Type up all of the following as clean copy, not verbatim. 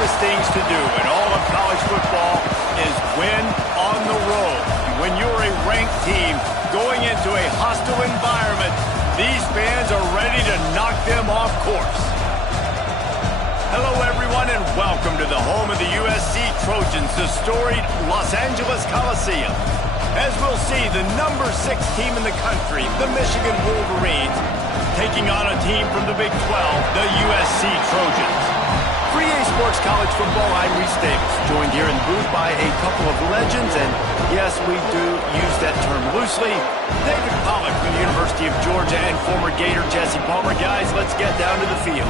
toughest things to do in all of college football is win on the road. When you're a ranked team going into a hostile environment, these fans are ready to knock them off course. Hello, everyone, and welcome to the home of the USC Trojans, the storied Los Angeles Coliseum. As we'll see, the number 6 team in the country, the Michigan Wolverines, taking on a team from the Big 12, the USC Trojans. For EA Sports College Football, I'm Reese Davis, joined here in the booth by a couple of legends, and yes, we do use that term loosely. David Pollack from the University of Georgia and former Gator Jesse Palmer. Guys, let's get down to the field.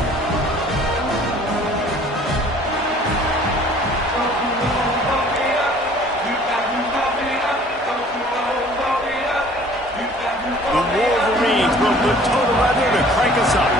The Wolverines will put total leather to crank us up.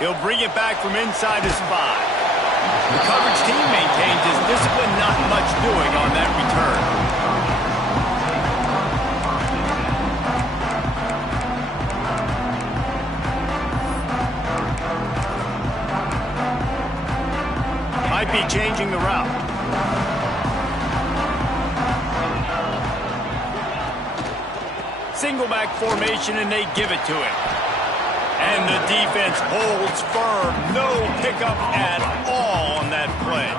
He'll bring it back from inside his 5. The coverage team maintains his discipline, not much doing on that return. Might be changing the route. Single back formation, and they give it to him. And the defense holds firm. No pickup at all on that play.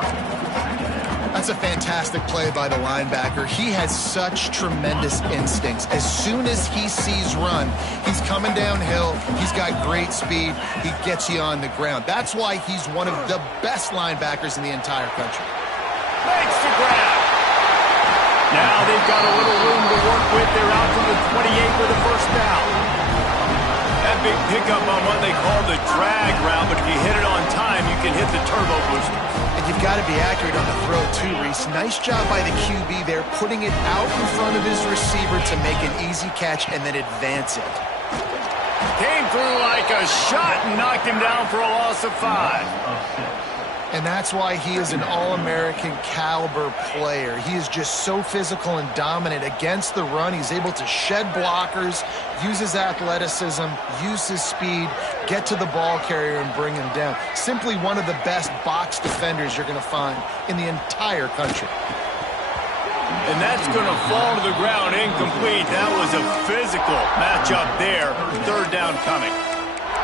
That's a fantastic play by the linebacker. He has such tremendous instincts. As soon as he sees run, he's coming downhill. He's got great speed. He gets you on the ground. That's why he's one of the best linebackers in the entire country. Makes the grab. Now they've got a little room to work with. They're out to the 28 with a first down. That big pickup on what they call the drag route, but if you hit it on time, you can hit the turbo boosters. And you've got to be accurate on the throw, too, Reese. Nice job by the QB there, putting it out in front of his receiver to make an easy catch and then advance it. Came through like a shot and knocked him down for a loss of 5. And that's why he is an All-American caliber player. He is just so physical and dominant against the run. He's able to shed blockers, use his athleticism, use his speed, get to the ball carrier and bring him down. Simply one of the best box defenders you're going to find in the entire country. And that's going to fall to the ground incomplete. That was a physical matchup there. Third down coming.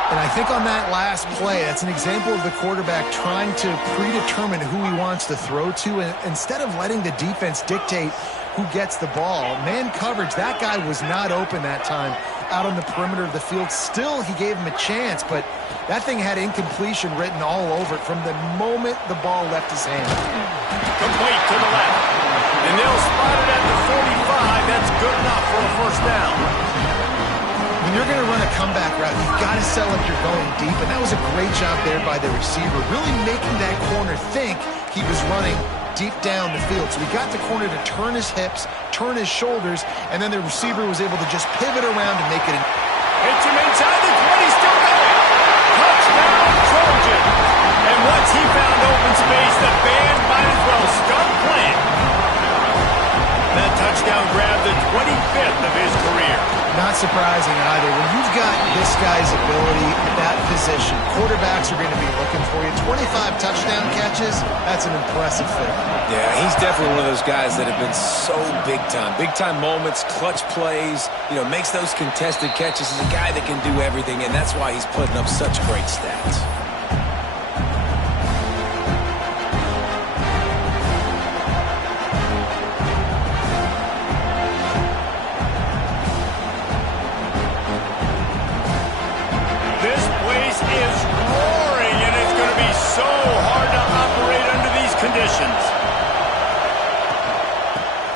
And I think on that last play, that's an example of the quarterback trying to predetermine who he wants to throw to, and instead of letting the defense dictate who gets the ball. Man coverage, that guy was not open that time out on the perimeter of the field. Still, he gave him a chance, but that thing had incompletion written all over it from the moment the ball left his hand. Complete to the left. And they'll spot it at the 45. That's good enough for a first down. When you're going to run a comeback route, you've got to sell if you're going deep, and that was a great job there by the receiver, really making that corner think he was running deep down the field. So he got the corner to turn his hips, turn his shoulders, and then the receiver was able to just pivot around and make it. Hits him inside the 20, still going. Touchdown, Trojan. And once he found open space, the band might as well start playing. That touchdown grabbed the 25th of his career. Not surprising either. When you've got this guy's ability at that position, quarterbacks are going to be looking for you. 25 touchdown catches, that's an impressive figure. Yeah, he's definitely one of those guys that have been so big time. Big time moments, clutch plays, makes those contested catches. He's a guy that can do everything, and that's why he's putting up such great stats. Is roaring, and it's going to be so hard to operate under these conditions.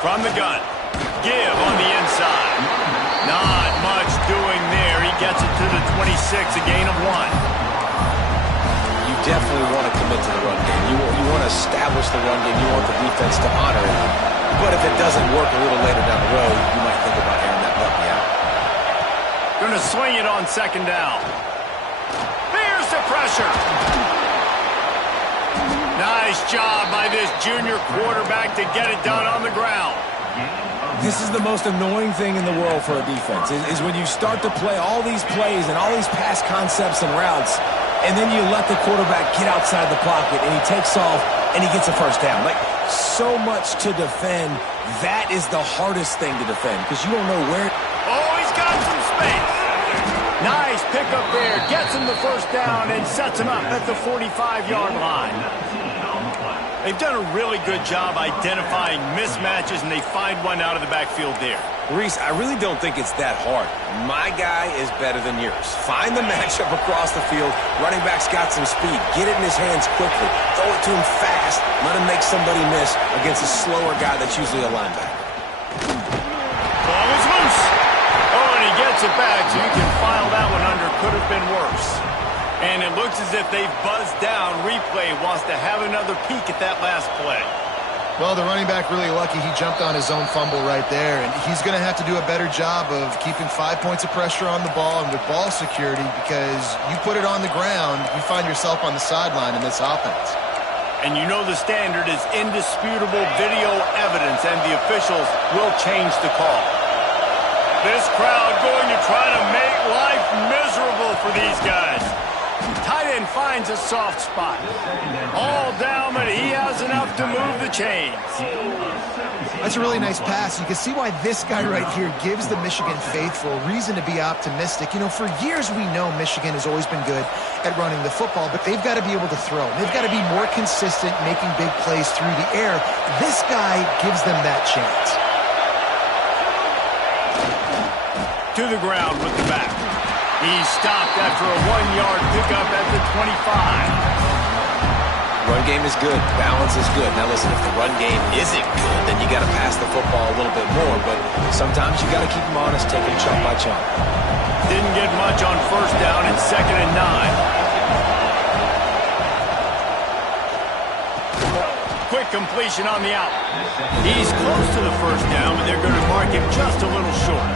From the gun, give on the inside. Not much doing there. He gets it to the 26, a gain of 1. You definitely want to commit to the run game. You want to establish the run game. You want the defense to honor it. But if it doesn't work a little later down the road, you might think about airing that puppy out. Going to swing it on second down. There's the pressure. Nice job by this junior quarterback to get it done on the ground. This is the most annoying thing in the world for a defense, is when you start to play all these plays and all these pass concepts and routes, and then you let the quarterback get outside the pocket, and he takes off, and he gets a first down. Like, so much to defend. That is the hardest thing to defend, because you don't know where. Oh, he's got some space. Nice pickup there. Gets him the first down and sets him up at the 45-yard line. They've done a really good job identifying mismatches, and they find one out of the backfield there. Reese, I really don't think it's that hard. My guy is better than yours. Find the matchup across the field. Running back's got some speed. Get it in his hands quickly. Throw it to him fast. Let him make somebody miss against a slower guy that's usually a linebacker. Ball is loose. Oh, and he gets it back, so you can file that one under. Could have been worse. And it looks as if they've buzzed down. Replay wants to have another peek at that last play. Well, the running back really lucky he jumped on his own fumble right there, and he's going to have to do a better job of keeping 5 points of pressure on the ball and with ball security, because you put it on the ground, you find yourself on the sideline in this offense. And you know the standard is indisputable video evidence, and the officials will change the call. This crowd going to try to make life miserable for these guys. Tight end finds a soft spot. All down, but he has enough to move the chains. That's a really nice pass. You can see why this guy right here gives the Michigan faithful reason to be optimistic. You know, for years we know Michigan has always been good at running the football, but they've got to be able to throw. They've got to be more consistent, making big plays through the air. This guy gives them that chance. To the ground with the back. He's stopped after a 1-yard pickup at the 25. Run game is good. Balance is good. Now listen, if the run game isn't good, then you got to pass the football a little bit more. But sometimes you got to keep them honest, taking chunk by chunk. Didn't get much on first down and 2nd and 9. Quick completion on the out. He's close to the first down, but they're going to mark him just a little short.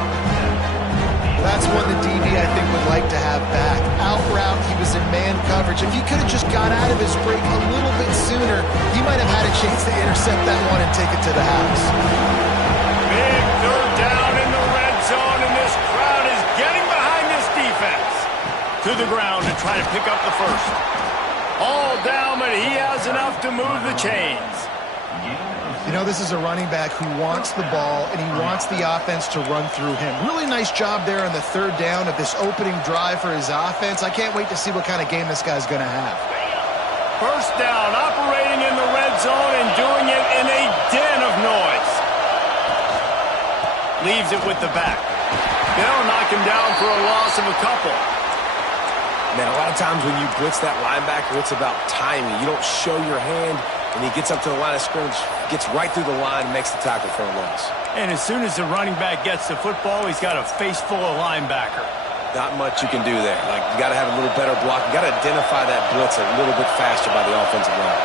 That's one the DB, I think, would like to have back. Out route, he was in man coverage. If he could have just got out of his break a little bit sooner, he might have had a chance to intercept that one and take it to the house. Big third down in the red zone, and this crowd is getting behind this defense. To the ground to try to pick up the first. All down, but he has enough to move the chains. You know, this is a running back who wants the ball, and he wants the offense to run through him. Really nice job there on the third down of this opening drive for his offense. I can't wait to see what kind of game this guy's going to have. First down, operating in the red zone and doing it in a den of noise. Leaves it with the back. They'll knock him down for a loss of a couple. Man, a lot of times when you blitz that linebacker, it's about timing. You don't show your hand, and he gets up to the line of scrimmage, gets right through the line, and makes the tackle for a loss. And as soon as the running back gets the football, he's got a face full of linebacker. Not much you can do there. Like, you got to have a little better block. You got to identify that blitz a little bit faster by the offensive line.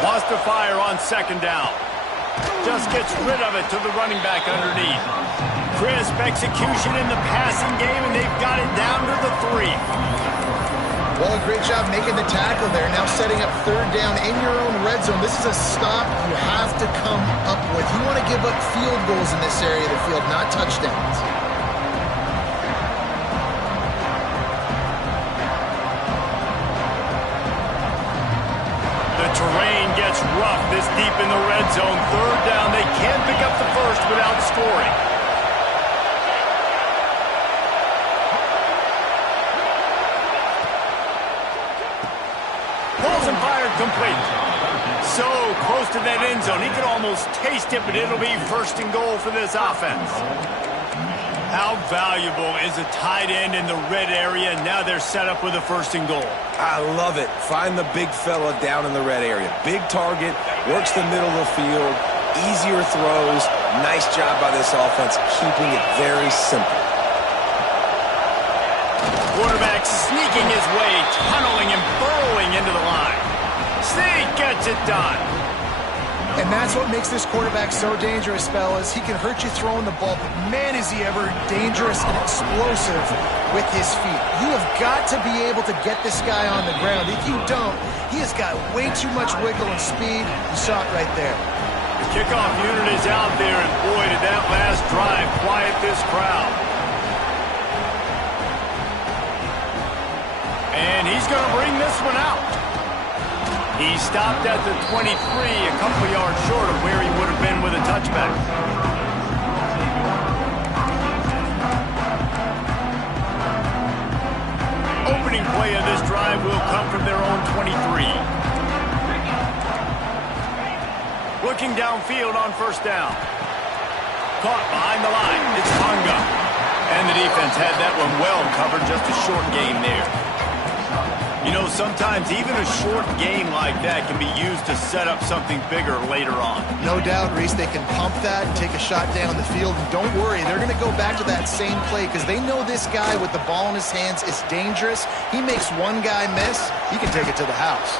Wants to fire on 2nd down. Just gets rid of it to the running back underneath. Crisp execution in the passing game, and they've got it down to the 3. Well, a great job making the tackle there. Now setting up third down in your own red zone. This is a stop you have to come up with. You want to give up field goals in this area of the field, not touchdowns. The terrain gets rough this deep in the red zone. Third down, they can't pick up the first without scoring. Pulls and fired complete. So close to that end zone. He could almost taste it, but it'll be 1st and goal for this offense. How valuable is a tight end in the red area? Now they're set up with a 1st and goal. I love it. Find the big fella down in the red area. Big target, works the middle of the field, easier throws. Nice job by this offense, keeping it very simple. Quarterback sneaking his way, tunneling and burrowing into the line. Sneak gets it done. And that's what makes this quarterback so dangerous, fellas. He can hurt you throwing the ball, but man, is he ever dangerous and explosive with his feet. You have got to be able to get this guy on the ground. If you don't, he has got way too much wiggle and speed. You saw it right there. Kickoff unit is out there, and boy, did that last drive quiet this crowd. And he's going to bring this one out. He stopped at the 23, a couple yards short of where he would have been with a touchback. Opening play of this drive will come from their own 23. Looking downfield on first down. Caught behind the line. It's Tonga. And the defense had that one well covered. Just a short gain there. You know, sometimes even a short game like that can be used to set up something bigger later on. No doubt, Reese, they can pump that and take a shot down the field. And don't worry, they're going to go back to that same play because they know this guy with the ball in his hands is dangerous. He makes one guy miss, he can take it to the house.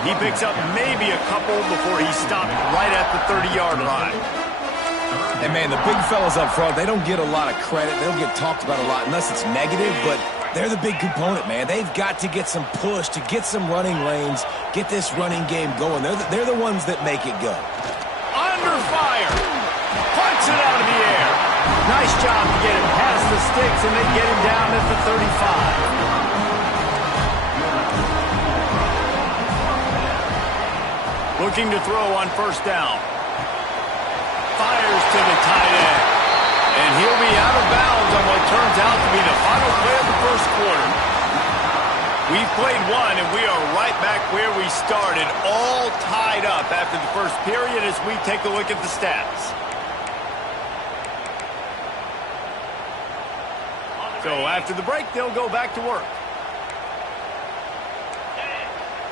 He picks up maybe a couple before he stopped right at the 30-yard line. And, man, the big fellas up front, they don't get a lot of credit. They don't get talked about a lot unless it's negative, but they're the big component, man. They've got to get some push, to get some running lanes, get this running game going. They're the ones that make it go. Under fire. Punts it out of the air. Nice job to get him past the sticks and then get him down at the 35. Looking to throw on first down. Fires to the tight end. And he'll be out of bounds on what turns out to be the final play of the first quarter. We've played one, and we are right back where we started, all tied up after the first period as we take a look at the stats. So after the break, they'll go back to work.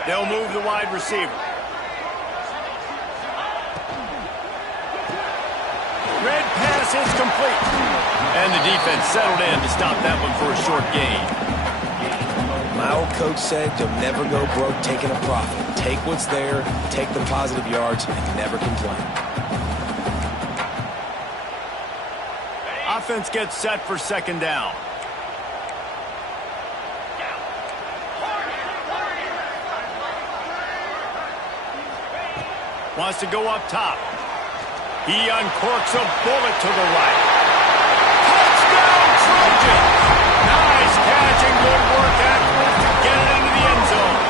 They'll move the wide receiver. Red pass is complete. And the defense settled in to stop that one for a short gain. My old coach said you'll never go broke taking a profit. Take what's there, take the positive yards, and never complain. Offense gets set for second down. Wants to go up top. He uncorks a bullet to the right. Touchdown, Trojans! Nice catch and good work afterwards to get it into the end zone.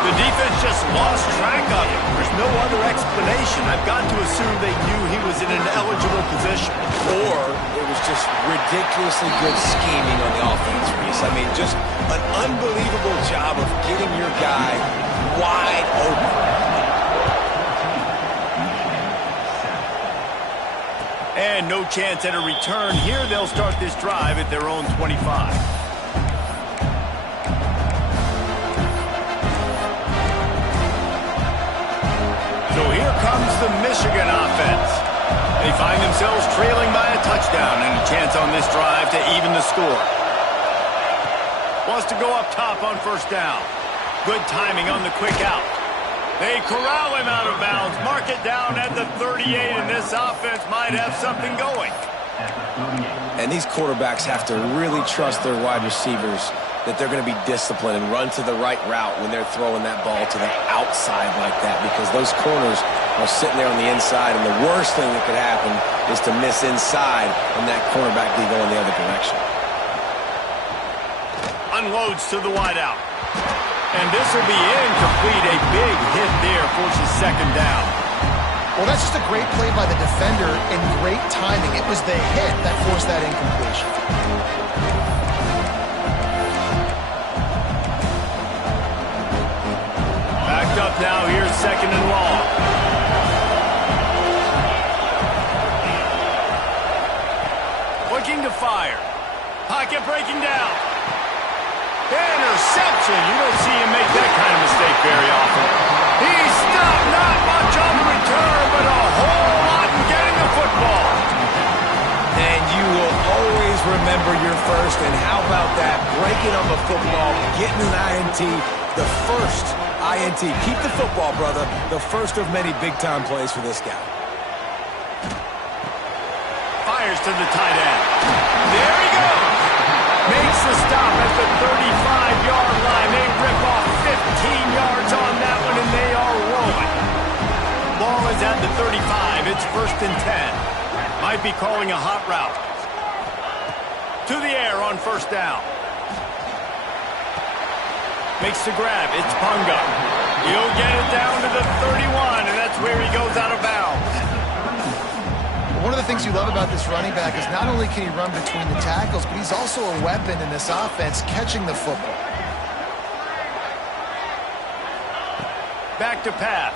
The defense just lost track of him. There's no other explanation. I've got to assume they knew he was in an eligible position. Or it was just ridiculously good scheming on the offense, Reese. I mean, just an unbelievable job of getting your guy wide open. And no chance at a return here. They'll start this drive at their own 25. So here comes the Michigan offense. They find themselves trailing by a touchdown and a chance on this drive to even the score. Wants to go up top on first down. Good timing on the quick out. They corral him out of bounds, mark it down at the 38, and this offense might have something going. And these quarterbacks have to really trust their wide receivers that they're going to be disciplined and run to the right route when they're throwing that ball to the outside like that, because those corners are sitting there on the inside, and the worst thing that could happen is to miss inside and that cornerback be going the other direction. Unloads to the wideout. And this will be incomplete. A big hit there forces second down. Well, that's just a great play by the defender and great timing. It was the hit that forced that incompletion. Backed up now. Here's second and long. Looking to fire. Pocket breaking down. Interception. You don't see him make that kind of mistake very often. He stopped, not much on the return, but a whole lot in getting the football. And you will always remember your first. And how about that? Breaking on the football, getting an INT, the first INT. Keep the football, brother. The first of many big-time plays for this guy. Fires to the tight end. There he goes. Makes the stop at the 35-yard line. They rip off 15 yards on that one, and they are rolling. Ball is at 1st and 10. Might be calling a hot route. To the air on 1st down. Makes the grab. It's Punga. He'll get it down to the 31, and that's where he goes out of bounds. One of the things you love about this running back is not only can he run between the tackles, but he's also a weapon in this offense catching the football. Back to pass.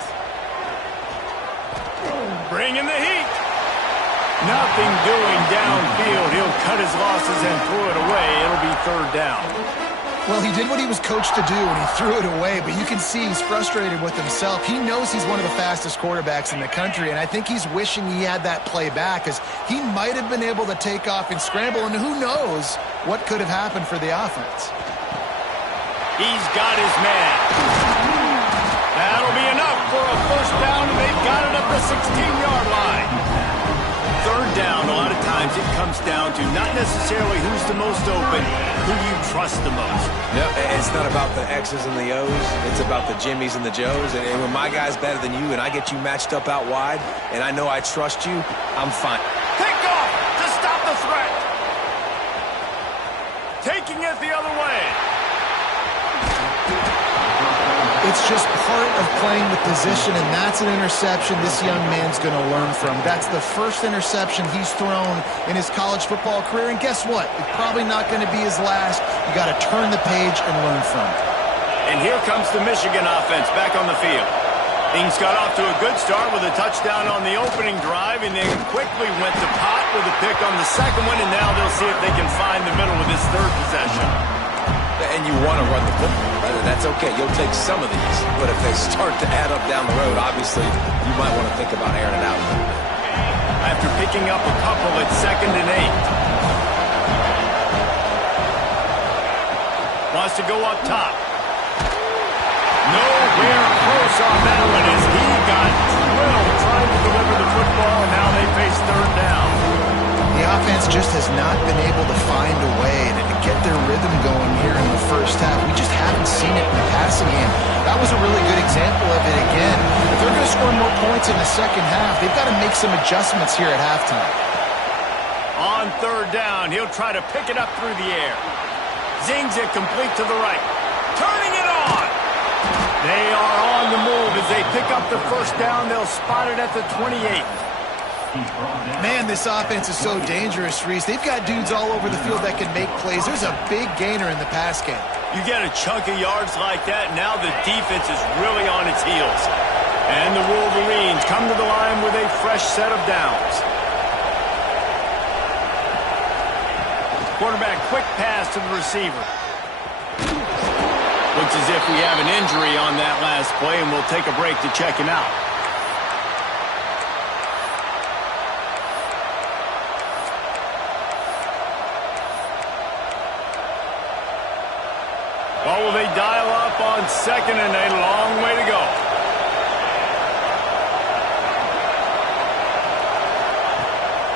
Bringing the heat. Nothing doing downfield. He'll cut his losses and throw it away. It'll be 3rd down. Well, he did what he was coached to do, and he threw it away, but you can see he's frustrated with himself. He knows he's one of the fastest quarterbacks in the country, and I think he's wishing he had that play back, because he might have been able to take off and scramble, and who knows what could have happened for the offense. He's got his man. That'll be enough for a 1st down, and they've got it up the 16-yard line. 3rd down, a lot of times it comes down to not necessarily who's the most open, who you trust the most. Yep, it's not about the X's and the O's. It's about the Jimmys and the Joes. And when my guy's better than you and I get you matched up out wide and I know I trust you, I'm fine. Pick off to stop the threat. Taking it the other way. It's just part of playing the position, and that's an interception this young man's going to learn from. That's the first interception he's thrown in his college football career, and guess what? It's probably not going to be his last. You got to turn the page and learn from it. And here comes the Michigan offense back on the field. Things got off to a good start with a touchdown on the opening drive, and then quickly went to pot with a pick on the second one, and now they'll see if they can find the middle with this 3rd possession. And you want to run the football. That's okay. You'll take some of these. But if they start to add up down the road, obviously, you might want to think about airing it out a little bit. After picking up a couple at 2nd and 8. Wants to go up top. Nowhere close on that one as he got drilled trying to deliver the football, and now they face 3rd down. The offense just has not been able to find a way to get their rhythm going here in the 1st half. We just haven't seen it in the passing game. That was a really good example of it again. If they're going to score more points in the 2nd half, they've got to make some adjustments here at halftime. On 3rd down, he'll try to pick it up through the air. Zings it complete to the right. Turning it on. They are on the move as they pick up the 1st down. They'll spot it at the 28. Man, this offense is so dangerous, Reese. They've got dudes all over the field that can make plays. There's a big gainer in the pass game. You get a chunk of yards like that, now the defense is really on its heels. And the Wolverines come to the line with a fresh set of downs. Quarterback quick pass to the receiver. Looks as if we have an injury on that last play, and we'll take a break to check him out. Well, will they dial up on 2nd and 8? A long way to go.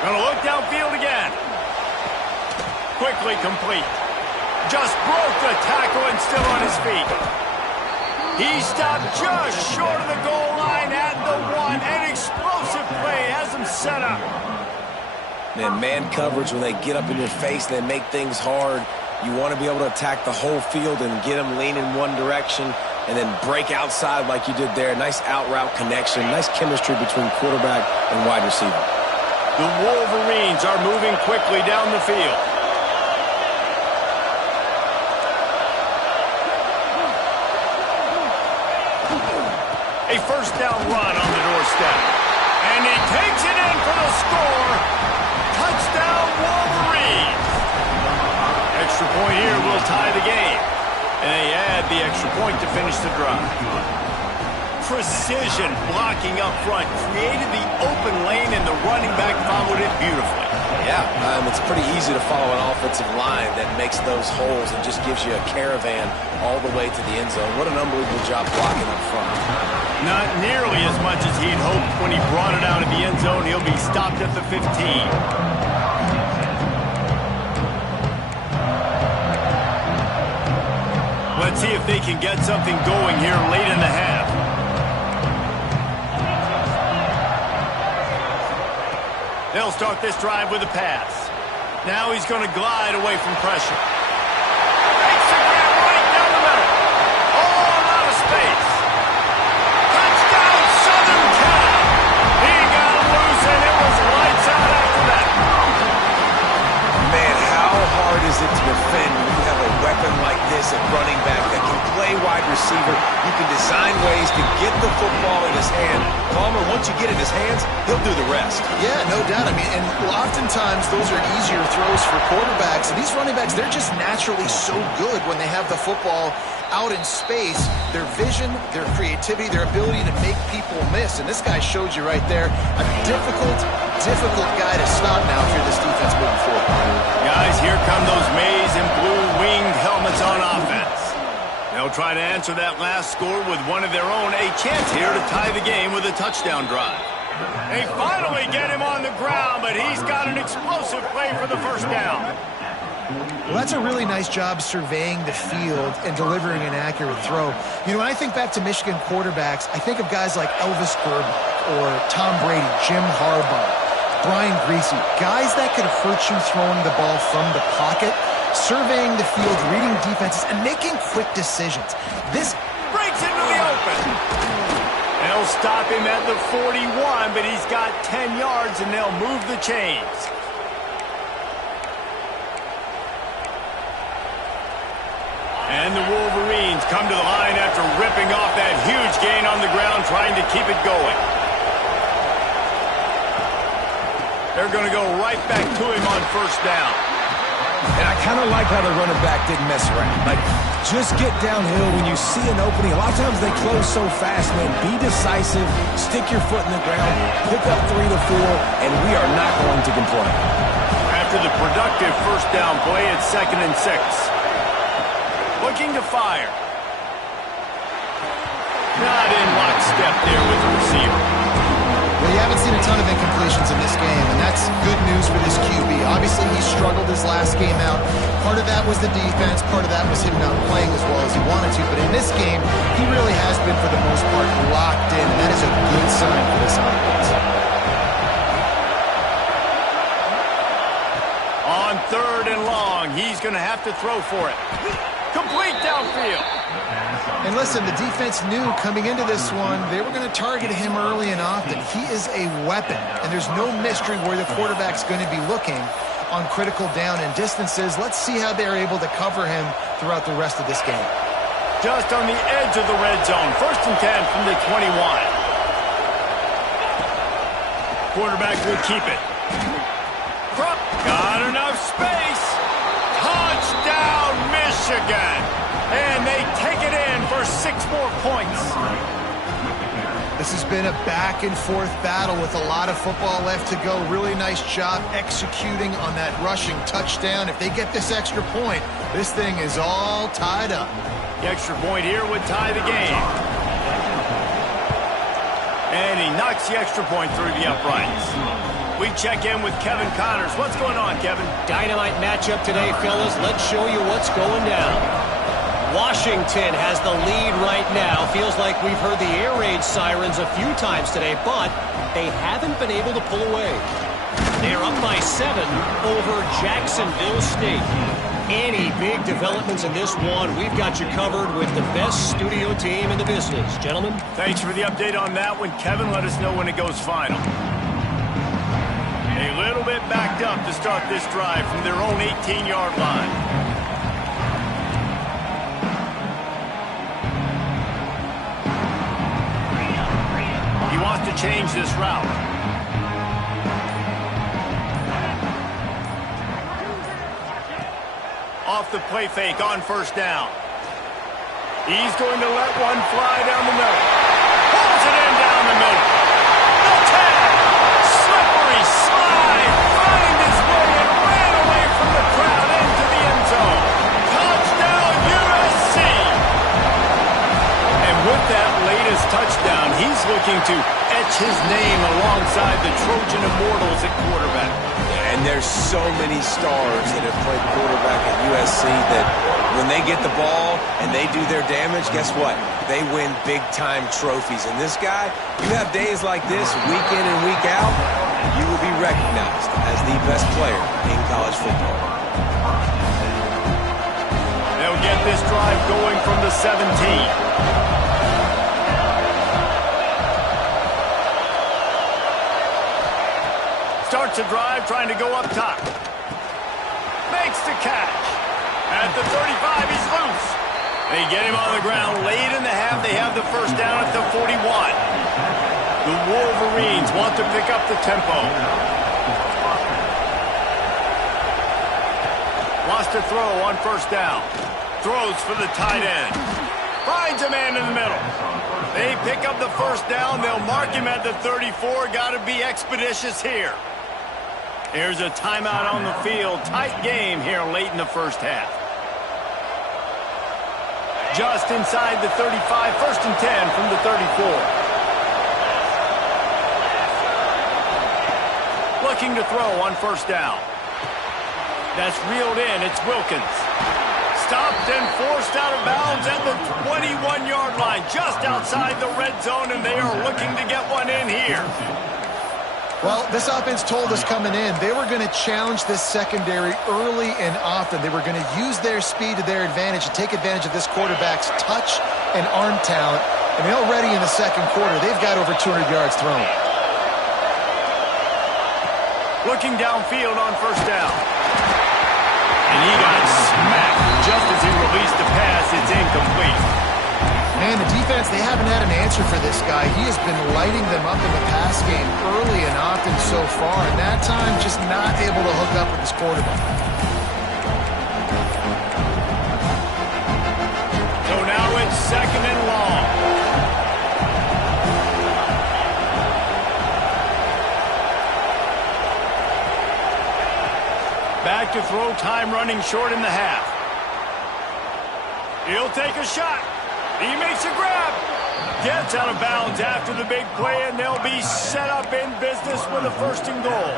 Gonna look downfield again. Quickly complete. Just broke the tackle and still on his feet. He stopped just short of the goal line at the 1. An explosive play has him set up. Man coverage, when they get up in your face, they make things hard. You want to be able to attack the whole field and get them lean in one direction and then break outside like you did there. Nice out route connection. Nice chemistry between quarterback and wide receiver. The Wolverines are moving quickly down the field. A 1st down run on the doorstep. And he takes it in for the score. Touchdown, Wolverines. Extra point here will tie the game. And they add the extra point to finish the drive. Precision blocking up front created the open lane, and the running back followed it beautifully. Yeah, it's pretty easy to follow an offensive line that makes those holes and just gives you a caravan all the way to the end zone. What an unbelievable job blocking up front. Not nearly as much as he'd hoped when he brought it out of the end zone. He'll be stopped at the 15. Let's see if they can get something going here late in the half. They'll start this drive with a pass. Now he's going to glide away from pressure. Makes the grab right down the middle. All out of space. Touchdown, Southern Cal. He got loose, and it was lights out after that. Man, how hard is it to defend when you have a weapon like this at running back that can play wide receiver? You can design ways to get the football in his hand. Palmer, once you get it in his hands, he'll do the rest. Yeah, no doubt. I mean, and oftentimes those are easier throws for quarterbacks. And these running backs, they're just naturally so good when they have the football out in space. Their vision, their creativity, their ability to make people miss. And this guy showed you right there a difficult guy to stop now if you're this defense moving forward. Guys, here come those maize and blue winged helmets on offense. They'll try to answer that last score with one of their own. A chance here to tie the game with a touchdown drive. They finally get him on the ground, but he's got an explosive play for the first down. Well, that's a really nice job surveying the field and delivering an accurate throw. You know, when I think back to Michigan quarterbacks, I think of guys like Elvis Grbac or Tom Brady, Jim Harbaugh, Brian Griese, guys that could hurt you throwing the ball from the pocket, surveying the field, reading defenses, and making quick decisions. This breaks into the open. They'll stop him at the 41, but he's got 10 yards, and they'll move the chains. And the Wolverines come to the line after ripping off that huge gain on the ground, trying to keep it going. They're going to go right back to him on first down. And I kind of like how the running back didn't mess around. Like, just get downhill when you see an opening. A lot of times they close so fast, man. Be decisive, stick your foot in the ground, pick up 3 to 4, and we are not going to complain. After the productive first down play, it's 2nd and 6. Looking to fire. Not in lockstep there with the receiver. Well, you haven't seen a ton of incompletions in this game, and that's good news for this QB. Obviously, he struggled his last game out. Part of that was the defense. Part of that was him not playing as well as he wanted to. But in this game, he really has been, for the most part, locked in, and that is a good sign for this offense. On 3rd and long, he's going to have to throw for it. Complete downfield. And listen, the defense knew coming into this one, they were going to target him early and often. He is a weapon, and there's no mystery where the quarterback's going to be looking on critical down and distances. Let's see how they're able to cover him throughout the rest of this game. Just on the edge of the red zone. 1st and 10 from the 21. Quarterback will keep it. Got enough space. Touchdown, Michigan. And they take it in for 6 more points. This has been a back-and-forth battle with a lot of football left to go. Really nice job executing on that rushing touchdown. If they get this extra point, this thing is all tied up. The extra point here would tie the game. And he knocks the extra point through the uprights. We check in with Kevin Connors. What's going on, Kevin? Dynamite matchup today, fellas. Let's show you what's going down. Washington has the lead right now. Feels like we've heard the air raid sirens a few times today, but they haven't been able to pull away. They're up by 7 over Jacksonville State. Any big developments in this one, we've got you covered with the best studio team in the business. Gentlemen? Thanks for the update on that one, Kevin. Let us know when it goes final. A little bit backed up to start this drive from their own 18-yard line. He wants to change this route. Off the play fake on first down. He's going to let one fly down the middle. Pulls it in down the middle. No tag. Slippery slide. Find his way and ran away from the crowd into the end zone. Touchdown USC. And with that latest touchdown, he's looking to etch his name alongside the Trojan Immortals at quarterback. And there's so many stars that have played quarterback at USC that when they get the ball and they do their damage, guess what? They win big-time trophies. And this guy, you have days like this week in and week out, and you will be recognized as the best player in college football. They'll get this drive going from the 17. Starts a drive trying to go up top. Makes the catch. At the 35, he's loose. They get him on the ground late in the half. They have the first down at the 41. The Wolverines want to pick up the tempo. Wants to throw on first down. Throws for the tight end. Finds a man in the middle. They pick up the first down. They'll mark him at the 34. Got to be expeditious here. Here's a timeout on the field. Tight game here late in the first half. Just inside the 35. First and 10 from the 34. Looking to throw on first down. That's reeled in. It's Wilkins. Stopped and forced out of bounds at the 21-yard line. Just outside the red zone, and they are looking to get one in here. Well, this offense told us coming in they were going to challenge this secondary early and often. They were going to use their speed to their advantage and take advantage of this quarterback's touch and arm talent. And already in the second quarter, they've got over 200 yards thrown. Looking downfield on first down. And he got smacked just as he released the pass. It's incomplete. Man, the defense, they haven't had an answer for this guy. He has been lighting them up in the pass game early and often so far, and that time just not able to hook up with his quarterback. So now it's second and long. Back to throw, time running short in the half. He'll take a shot. He makes a grab. Gets out of bounds after the big play, and they'll be set up in business with a first and goal.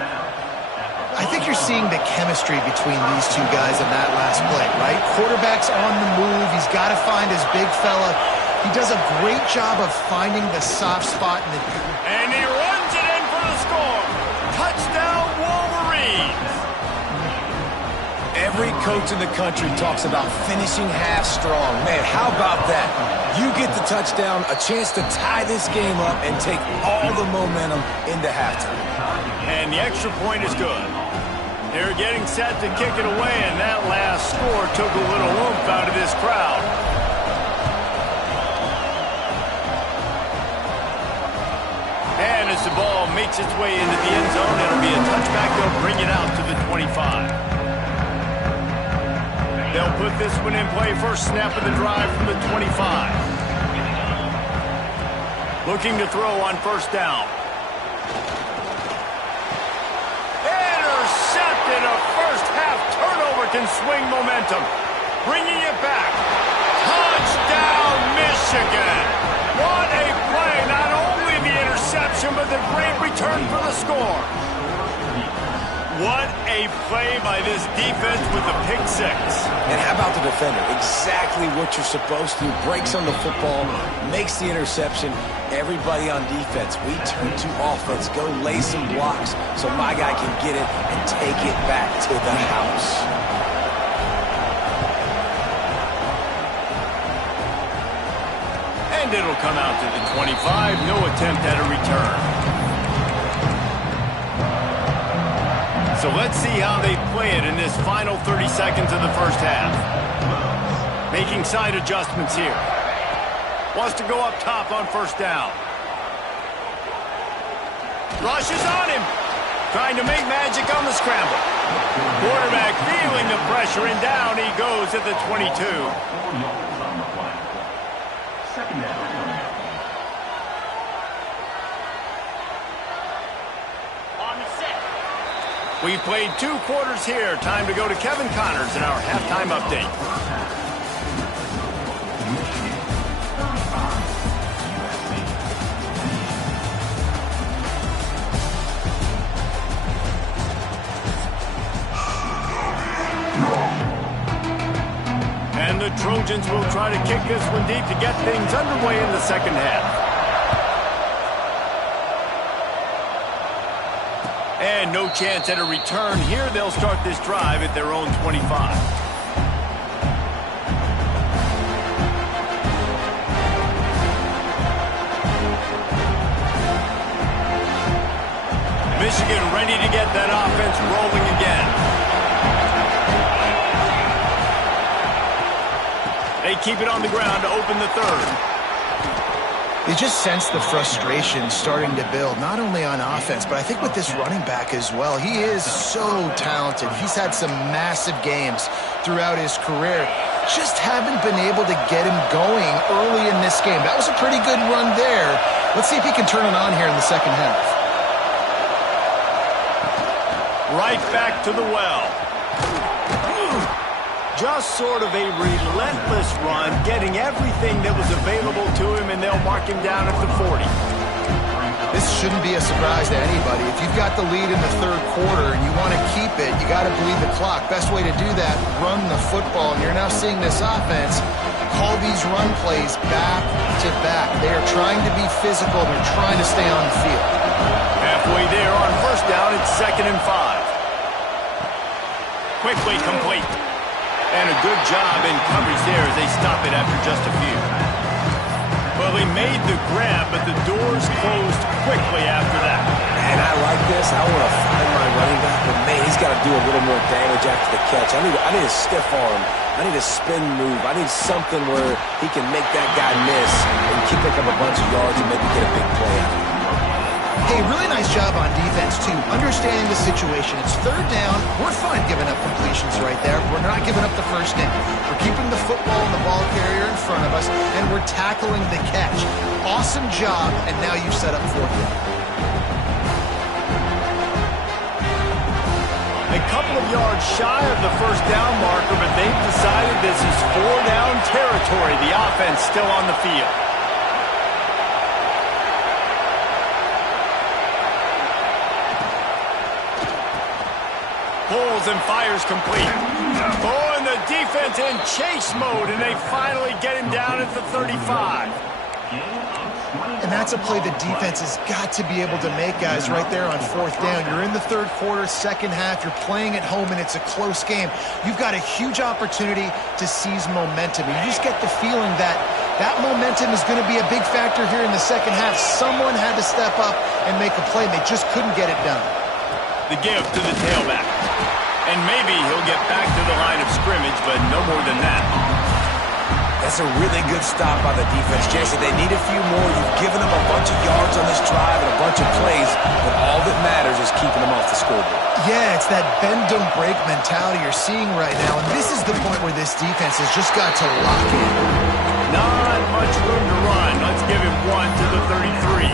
I think you're seeing the chemistry between these two guys in that last play, right? Quarterback's on the move. He's got to find his big fella. He does a great job of finding the soft spot. And he runs it in for the score. Touchdown, Wolverines. Every coach in the country talks about finishing half strong. Man, how about that? You get the touchdown, a chance to tie this game up and take all the momentum into halftime. And the extra point is good. They're getting set to kick it away, and that last score took a little oomph out of this crowd. And as the ball makes its way into the end zone, it'll be a touchback. They'll bring it out to the 25. They'll put this one in play. First snap of the drive from the 25. Looking to throw on first down. Intercepted. A first half turnover can swing momentum. Bringing it back. Touchdown, Michigan. What a play. Not only the interception, but the great return for the score. What a play by this defense with the pick six. And how about the defender? Exactly what you're supposed to do. Breaks on the football, makes the interception. Everybody on defense, we turn to offense. Go lay some blocks so my guy can get it and take it back to the house. And it'll come out to the 25. No attempt at a return. So let's see how they play it in this final 30 seconds of the first half. Making side adjustments here. Wants to go up top on first down. Rushes on him. Trying to make magic on the scramble. Quarterback feeling the pressure, and down he goes at the 22. Second down. We've played 2 quarters here. Time to go to Kevin Connors in our halftime update. And the Trojans will try to kick this one deep to get things underway in the second half. And no chance at a return here. They'll start this drive at their own 25. Michigan ready to get that offense rolling again. They keep it on the ground to open the third. You just sense the frustration starting to build, not only on offense, but I think with this running back as well. He is so talented. He's had some massive games throughout his career. Just haven't been able to get him going early in this game. That was a pretty good run there. Let's see if he can turn it on here in the second half. Right back to the well. Just sort of a relentless run, getting everything that was available to him, and they'll mark him down at the 40. This shouldn't be a surprise to anybody. If you've got the lead in the third quarter and you want to keep it, you got to bleed the clock. Best way to do that, run the football. And you're now seeing this offense call these run plays back to back. They are trying to be physical. They're trying to stay on the field. Halfway there on first down, it's 2nd and 5. Quickly complete. And a good job in coverage there as they stop it after just a few. Well, he made the grab, but the doors closed quickly after that. Man, I like this. I want to find my running back, but man, he's got to do a little more damage after the catch. I need a stiff arm. I need a spin move. I need something where he can make that guy miss and pick up a bunch of yards and maybe get a big play out of it. Hey, really nice job on defense, too. Understanding the situation. It's third down. We're fine giving up completions right there. We're not giving up the first down. We're keeping the football and the ball carrier in front of us, and we're tackling the catch. Awesome job, and now you've set up fourth down. A couple of yards shy of the first down marker, but they've decided this is 4-down territory. The offense still on the field. Pulls and fires complete. Oh, and the defense in chase mode, and they finally get him down at the 35. And that's a play the defense has got to be able to make, guys, right there on fourth down. You're in the third quarter, second half. You're playing at home, and it's a close game. You've got a huge opportunity to seize momentum. And you just get the feeling that that momentum is going to be a big factor here in the second half. Someone had to step up and make a play, and they just couldn't get it done. The give to the tailback. And maybe he'll get back to the line of scrimmage, but no more than that. That's a really good stop by the defense, Jason. They need a few more. You've given them a bunch of yards on this drive and a bunch of plays, but all that matters is keeping them off the scoreboard. Yeah, it's that bend, don't break mentality you're seeing right now, and this is the point where this defense has just got to lock in. Not much room to run. Let's give him one to the 33.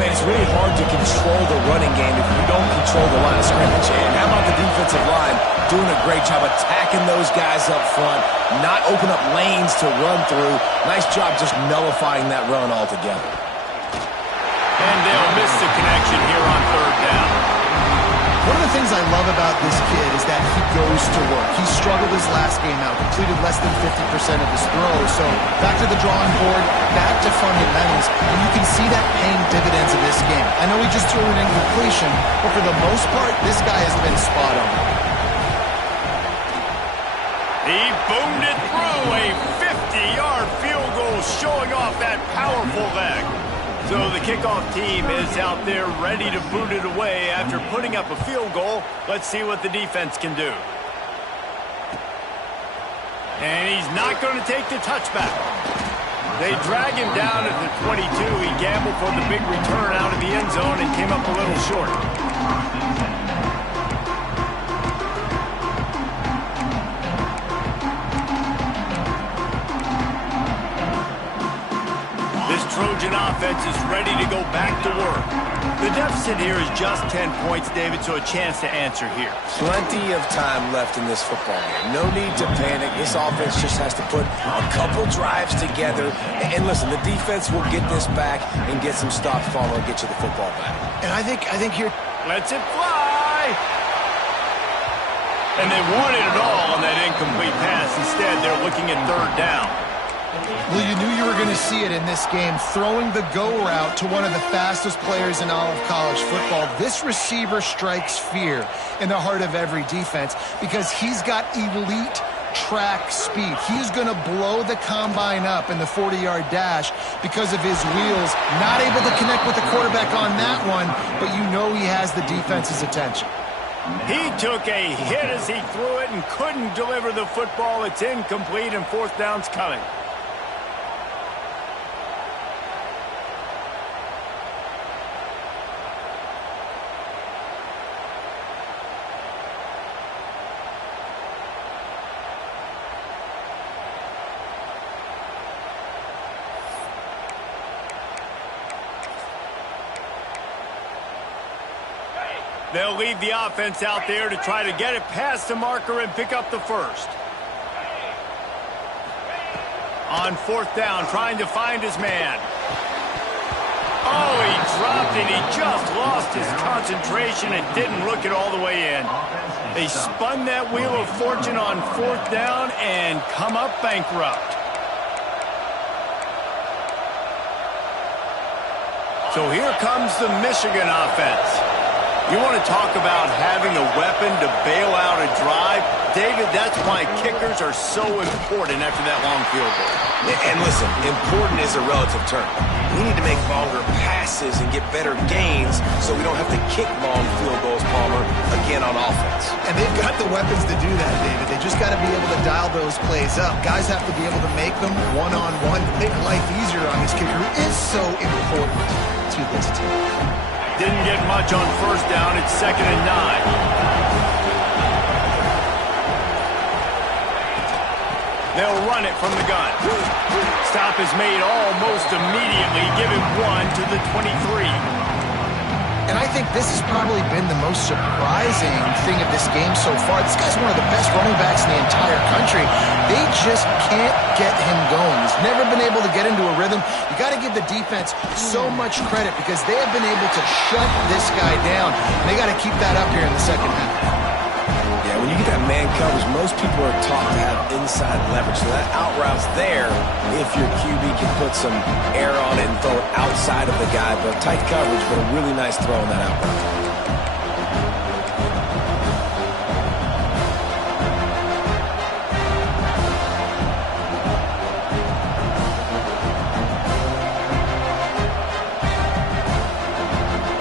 Man, it's really hard to control the running game if you don't control the line of scrimmage. And how about the defensive line doing a great job attacking those guys up front, not open up lanes to run through. Nice job just nullifying that run altogether. And they'll miss the connection here on third down. One of the things I love about this kid is that he goes to work. He struggled his last game out, completed less than 50% of his throws. So back to the drawing board, back to fundamentals, and you can see that paying dividends in this game. I know he just threw an incompletion, but for the most part, this guy has been spot on. He boomed it through a 50-yard field goal, showing off that powerful leg. So the kickoff team is out there ready to boot it away after putting up a field goal. Let's see what the defense can do. And he's not going to take the touchback. They drag him down at the 22. He gambled for the big return out of the end zone and came up a little short. Trojan offense is ready to go back to work. The deficit here is just 10 points, David, so a chance to answer here. Plenty of time left in this football game. No need to panic. This offense just has to put a couple drives together. And listen, the defense will get this back and get some stops following and get you the football back. And I think here... Lets it fly! And they wanted it all on that incomplete pass. Instead, they're looking at third down. Well, you knew you were going to see it in this game, throwing the go route to one of the fastest players in all of college football. This receiver strikes fear in the heart of every defense because he's got elite track speed. He's going to blow the combine up in the 40-yard dash because of his wheels. Not able to connect with the quarterback on that one, but you know he has the defense's attention. He took a hit as he threw it and couldn't deliver the football. It's incomplete and fourth down's coming. They'll leave the offense out there to try to get it past the marker and pick up the first. On fourth down, trying to find his man. Oh, he dropped it. He just lost his concentration and didn't look it all the way in. They spun that wheel of fortune on fourth down and come up bankrupt. So here comes the Michigan offense. You want to talk about having a weapon to bail out a drive? David, that's why kickers are so important after that long field goal. And listen, important is a relative term. We need to make longer passes and get better gains so we don't have to kick long field goals, Palmer, again on offense. And they've got the weapons to do that, David. They just got to be able to dial those plays up. Guys have to be able to make them one-on-one to make life easier on this kicker, who is so important to this team. Didn't get much on first down. It's 2nd and 9. They'll run it from the gun. Stop is made almost immediately. Give him 1 to the 23. And I think this has probably been the most surprising thing of this game so far. This guy's one of the best running backs in the entire country. They just can't get him going. He's never been able to get into a rhythm. You got to give the defense so much credit because they have been able to shut this guy down. And they got to keep that up here in the second half. Yeah, when you get that man coverage, most people are taught to have inside leverage. So that out route's there if your QB can put some air on it and throw it outside of the guy. But tight coverage, but a really nice throw on that out route.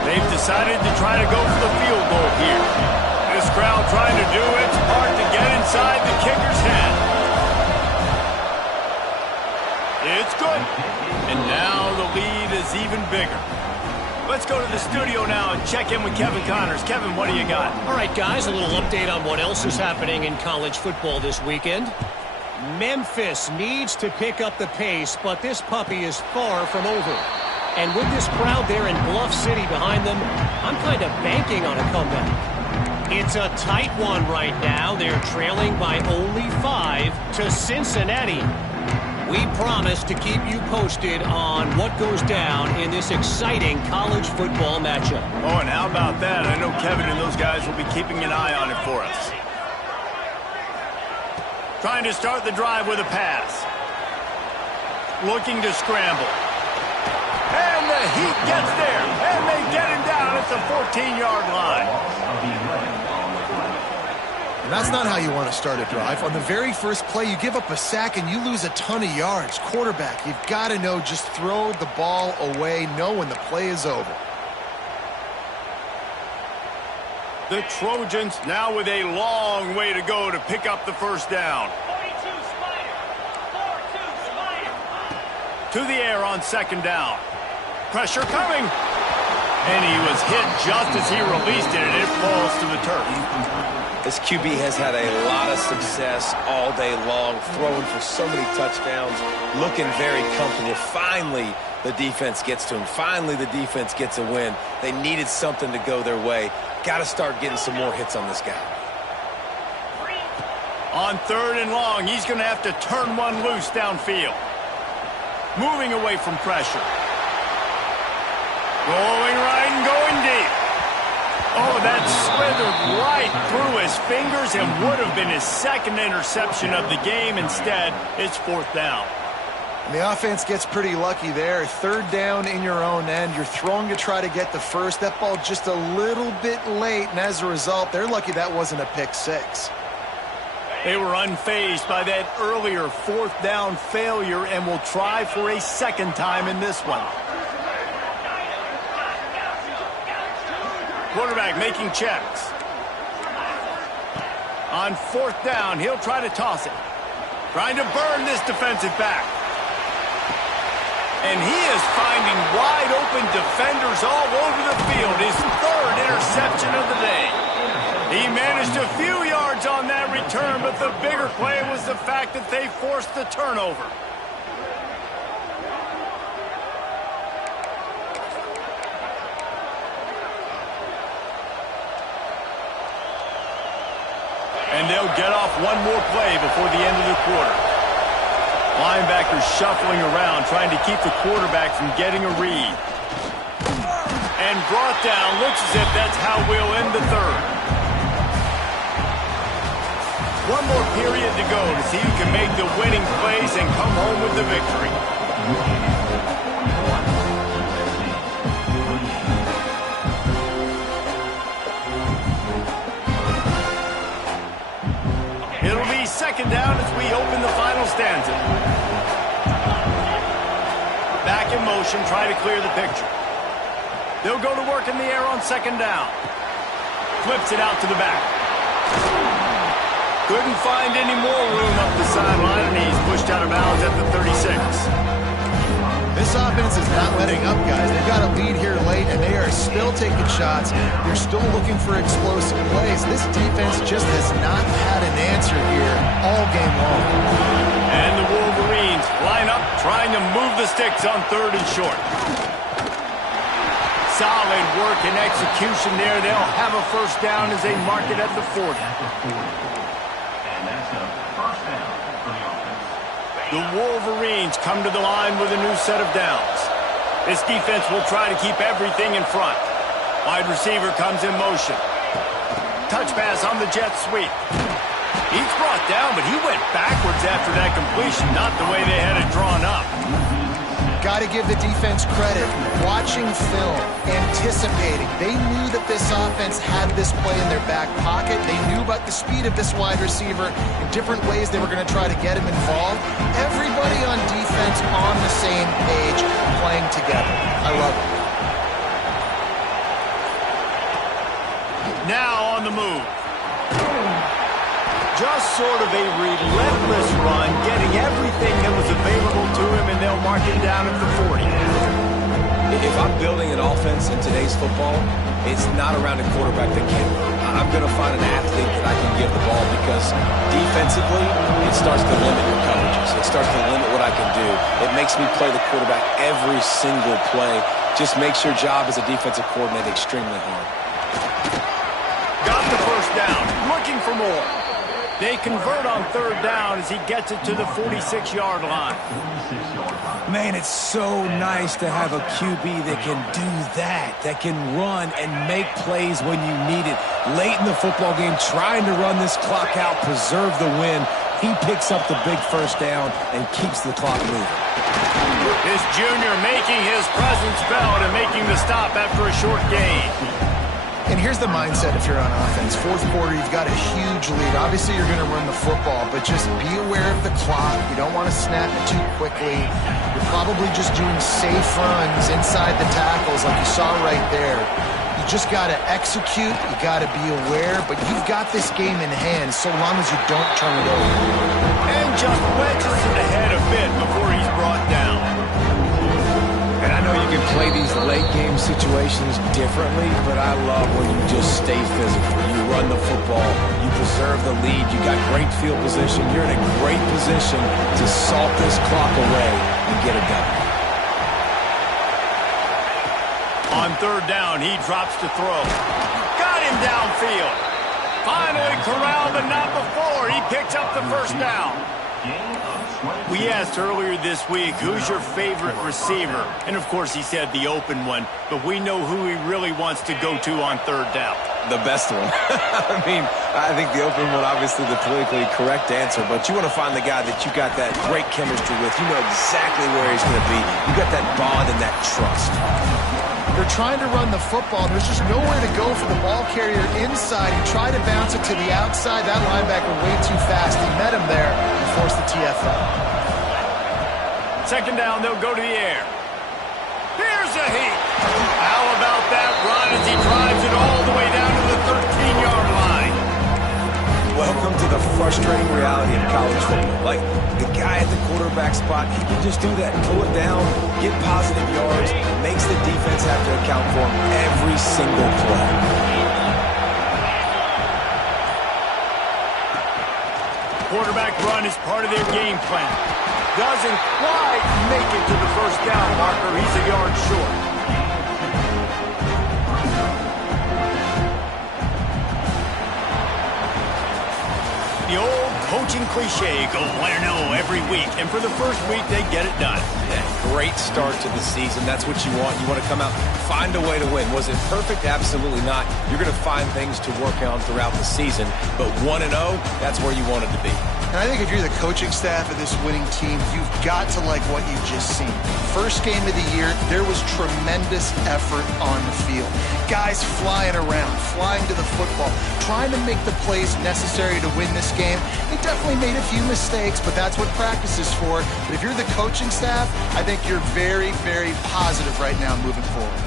They've decided to try to go for the field goal here. This crowd trying to do its part to get inside the kicker's head. It's good. And now the lead is even bigger. Let's go to the studio now and check in with Kevin Connors. Kevin, what do you got? All right, guys, a little update on what else is happening in college football this weekend. Memphis needs to pick up the pace, but this puppy is far from over. And with this crowd there in Bluff City behind them, I'm kind of banking on a comeback. It's a tight one right now. They're trailing by only 5 to Cincinnati. We promise to keep you posted on what goes down in this exciting college football matchup. Oh, and how about that? I know Kevin and those guys will be keeping an eye on it for us. Trying to start the drive with a pass. Looking to scramble. And the Heat gets there. And they get him down at the 14-yard line. And that's not how you want to start a drive. On the very first play, you give up a sack and you lose a ton of yards. Quarterback, you've got to know, just throw the ball away, know when the play is over. The Trojans now with a long way to go to pick up the first down. 42 Spider. 4-2 Spider. To the air on second down. Pressure coming. And he was hit just as he released it, and it falls to the turf. This QB has had a lot of success all day long, throwing for so many touchdowns, looking very comfortable. Finally, the defense gets to him. Finally, the defense gets a win. They needed something to go their way. Got to start getting some more hits on this guy. On 3rd and long, he's going to have to turn one loose downfield. Moving away from pressure. Going right and going deep. Oh, that slithered right through his fingers and would have been his second interception of the game. Instead, it's 4th down. And the offense gets pretty lucky there. Third down in your own end. You're throwing to try to get the first. That ball just a little bit late, and as a result, they're lucky that wasn't a pick six. They were unfazed by that earlier fourth down failure and will try for a second time in this one. Quarterback making checks. On fourth down, he'll try to toss it. Trying to burn this defensive back. And he is finding wide-open defenders all over the field. His third interception of the day. He managed a few yards on that return, but the bigger play was the fact that they forced the turnover. And they'll get off one more play before the end of the quarter. Linebackers shuffling around, trying to keep the quarterback from getting a read. And brought down. Looks as if that's how we'll end the third. One more period to go to see who can make the winning plays and come home with the victory. It'll be second down as we open the final stanza. Back in motion, try to clear the picture. They'll go to work in the air on second down. Flips it out to the back. Couldn't find any more room up the sideline, and he's pushed out of bounds at the 36. This offense is not letting up, guys. They've got a lead here late, and they are still taking shots. They're still looking for explosive plays. This defense just has not had an answer here all game long. And the Wolverines line up, trying to move the sticks on third and short. Solid work and execution there. They'll have a first down as they mark it at the 40. The Wolverines come to the line with a new set of downs. This defense will try to keep everything in front. Wide receiver comes in motion. Touch pass on the jet sweep. He's brought down, but he went backwards after that completion, not the way they had it drawn up. Got to give the defense credit. Watching film, anticipating. They knew that this offense had this play in their back pocket. They knew about the speed of this wide receiver in different ways they were going to try to get him involved. Everybody on defense on the same page, playing together. I love it. Now on the move. Just sort of a relentless run, getting everything that was available to him, and they'll mark it down at the 40. If I'm building an offense in today's football, it's not around a quarterback that can run. I'm going to find an athlete that I can give the ball because defensively, it starts to limit your coverages. It starts to limit what I can do. It makes me play the quarterback every single play. Just makes your job as a defensive coordinator extremely hard. Got the first down, looking for more. They convert on third down as he gets it to the 46-yard line. Man, it's so nice to have a QB that can do that can run and make plays when you need it. Late in the football game, trying to run this clock out, preserve the win. He picks up the big first down and keeps the clock moving. This junior making his presence felt and making the stop after a short gain. And here's the mindset if you're on offense. Fourth quarter, you've got a huge lead. Obviously, you're going to run the football, but just be aware of the clock. You don't want to snap it too quickly. You're probably just doing safe runs inside the tackles like you saw right there. You just got to execute. You got to be aware, but you've got this game in hand so long as you don't turn it over. And just wedges it ahead a bit before he's brought down. And I know you can play these late game situations differently, but I love when you just stay physical. You run the football, you preserve the lead, you got great field position. You're in a great position to salt this clock away and get it done. On third down, he drops to throw. Got him downfield. Finally corralled, but not before. He picks up the first down. We asked earlier this week, who's your favorite receiver? And, of course, he said the open one, but we know who he really wants to go to on third down. The best one. I mean, I think the open one, obviously the politically correct answer, but you want to find the guy that you got that great chemistry with. You know exactly where he's going to be. You got that bond and that trust. They're trying to run the football. There's just nowhere to go for the ball carrier inside. He tried to bounce it to the outside. That linebacker way too fast. He met him there and forced the TFL. Second down, they'll go to the air. Here's a heat. How about that run as he drives it all the way down to the 13-yard line? Welcome to the frustrating reality of college football. Like, the guy at the quarterback spot, he can just do that. Pull it down, get positive yards, makes the defense have to account for him every single play. Quarterback run is part of their game plan. Doesn't quite make it to the first down marker. He's a yard short. The old coaching cliche, go 1-0 every week. And for the first week, they get it done. Yeah, great start to the season. That's what you want. You want to come out, find a way to win. Was it perfect? Absolutely not. You're going to find things to work on throughout the season. But 1-0, that's where you wanted to be. And I think if you're the coaching staff of this winning team, you've got to like what you've just seen. First game of the year, there was tremendous effort on the field. Guys flying around, flying to the football, trying to make the plays necessary to win this game. They definitely made a few mistakes, but that's what practice is for. But if you're the coaching staff, I think you're very, very positive right now moving forward.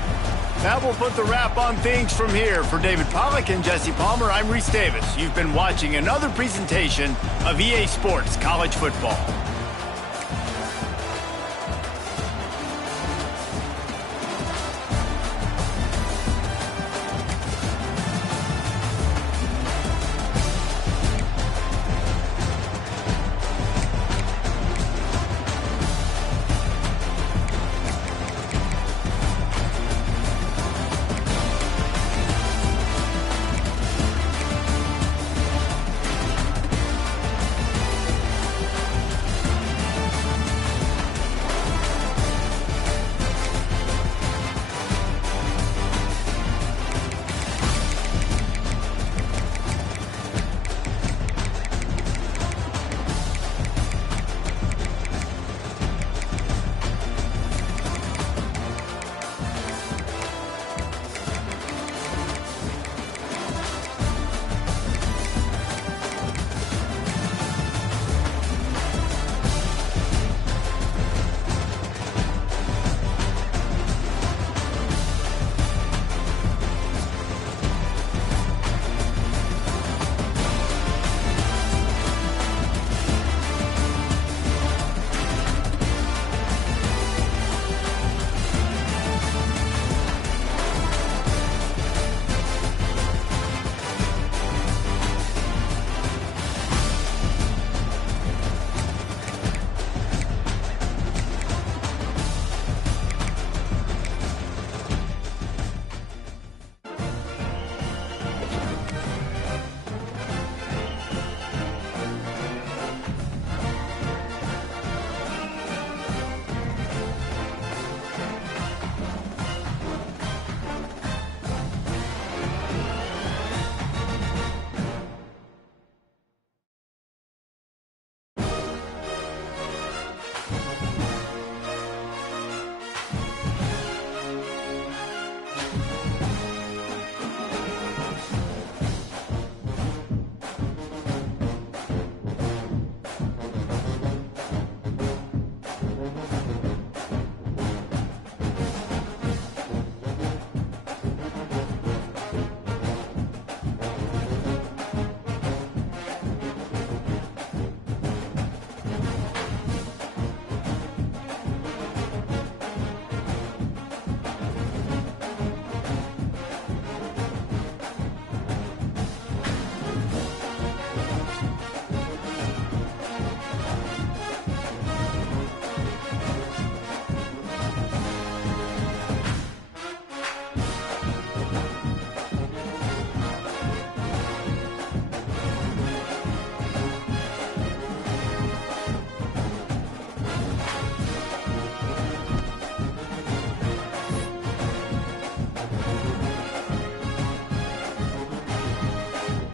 That will put the wrap on things from here. For David Pollack and Jesse Palmer, I'm Reese Davis. You've been watching another presentation of EA Sports College Football.